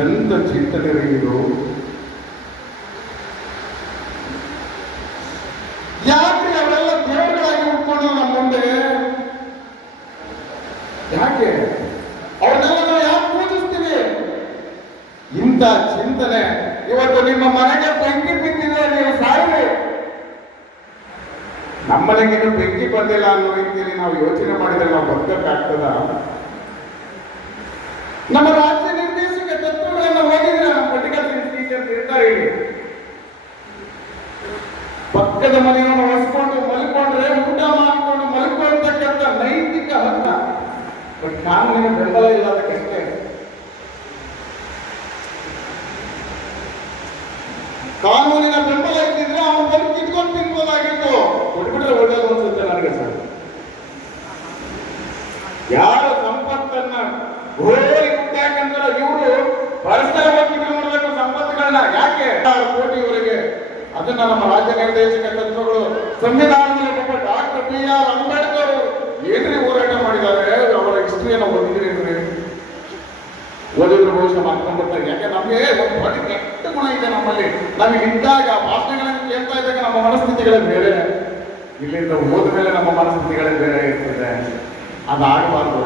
ಎಂತ ಚಿಂತನೆ ಇದು? ಯಾಕೆ ಅವರೆಲ್ಲ ದೇವರುಗಳಾಗಿ ಉಟ್ಕೊಂಡು ನಮ್ಮ ಮುಂದೆ? ಯಾಕೆ ಅವರೆಲ್ಲ ನಾವು ಯಾಕೆ ಪೂಜಿಸ್ತೀವಿ? ಇಂಥ ಚಿಂತನೆ ಇವತ್ತು ನಿಮ್ಮ ಮನೆಗೆ ಬೆಂಕಿ ಬಿದ್ದಿದೆ, ನೀವು ಸಾಯಿರಿ. ನಮ್ಮನೆಗೇನು ಬೆಂಕಿ ಬಂದಿಲ್ಲ ಅನ್ನೋ ರೀತಿಯಲ್ಲಿ ನಾವು ಯೋಚನೆ ಮಾಡಿದ್ರೆ ನಾವು ಬದುಕಕ್ಕಾಗ್ತದ? ನಮ್ಮ ರಾಜ್ಯ ನಿರ್ದೇಶಕ ತತ್ವಗಳನ್ನು ಓದಿದ್ರೆ ನಮ್ಮ ಪೊಲಿಟಿಕಲ್ ಸೈನ್ಸ್ ಟೀಚರ್ಸ್ ಇರ್ತಾರೆ ಇಲ್ಲಿ. ಪಕ್ಕದ ಮನೆಯನ್ನು ಹೊಸ್ಕೊಂಡು ಮಲ್ಕೊಂಡ್ರೆ ಊಟ ಮಾಡಿಕೊಂಡು ಮಲ್ಕೊಳ್ತಕ್ಕಂಥ ನೈತಿಕ ಹಕ್ಕ, ಬಟ್ ಕಾನೂನಿನ ಬೆಂಬಲ ಇಲ್ಲ ಅದಕ್ಕಷ್ಟೇ. ಕಾನೂನಿನ ಬೆಂಬಲ ಇದ್ದಿದ್ರೆ ಅವನು ಬಂದು ಕಿತ್ಕೊಂಡು ತಿನ್ಬೋದಾಗಿತ್ತು. ಕೊಟ್ಬಿಟ್ರೆ ಒಳ್ಳೇದು ಅನ್ಸುತ್ತೆ ನನಗೆ ಸರ್. ಯಾರು ಸಂಪತ್ತನ್ನ ಘೋರಿ ಕುಟ್ಟಾಕಂದ್ರೆ ಇವರು ಪರಸ್ಪರ ಒಪ್ಪಿಗೆ ಮಾಡಬೇಕು ಸಂಪತ್ತುಗಳನ್ನ. ಯಾಕೆ 6 ಕೋಟಿವರೆಗೆ ಅದನ್ನ ನಮ್ಮ ರಾಜ್ಯ ನಿರ್ದೇಶಕ ತತ್ವಗಳು ಸಂವಿಧಾನದಲ್ಲಿ ಒಬ್ಬ ಡಾಕ್ಟರ್ BR ಅಂಬೇಡ್ಕರ್ ಏನ್ರಿ ಹೋರಾಟ ಮಾಡಿದ್ದಾರೆ? ಅವರ ಹಿಸ್ಟ್ರಿಯನ್ನು ಓದಿದ್ರಿ ಓದಿದ್ರು ಬಹುಶಃ ಮಾಡ್ಕೊಂಡ್ಬಿಡ್ತಾರೆ. ಯಾಕೆ ನಮಗೆ ಒಂದು ದೊಡ್ಡ ಕೆಟ್ಟ ಗುಣ ಇದೆ ನಮ್ಮಲ್ಲಿ. ನಮಗೆ ಇದ್ದಾಗ ಭಾಷಣಗಳನ್ನು ಕೇಳ್ತಾ ಇದ್ದಾಗ ನಮ್ಮ ಮನಸ್ಥಿತಿಗಳೇ ಬೇರೆ, ಇಲ್ಲಿಂದ ಹೋದ ಮೇಲೆ ನಮ್ಮ ಮನಸ್ಥಿತಿಗಳೇ ಬೇರೆ ಇರ್ತದೆ. ಅದಾಗಬಾರ್ದು.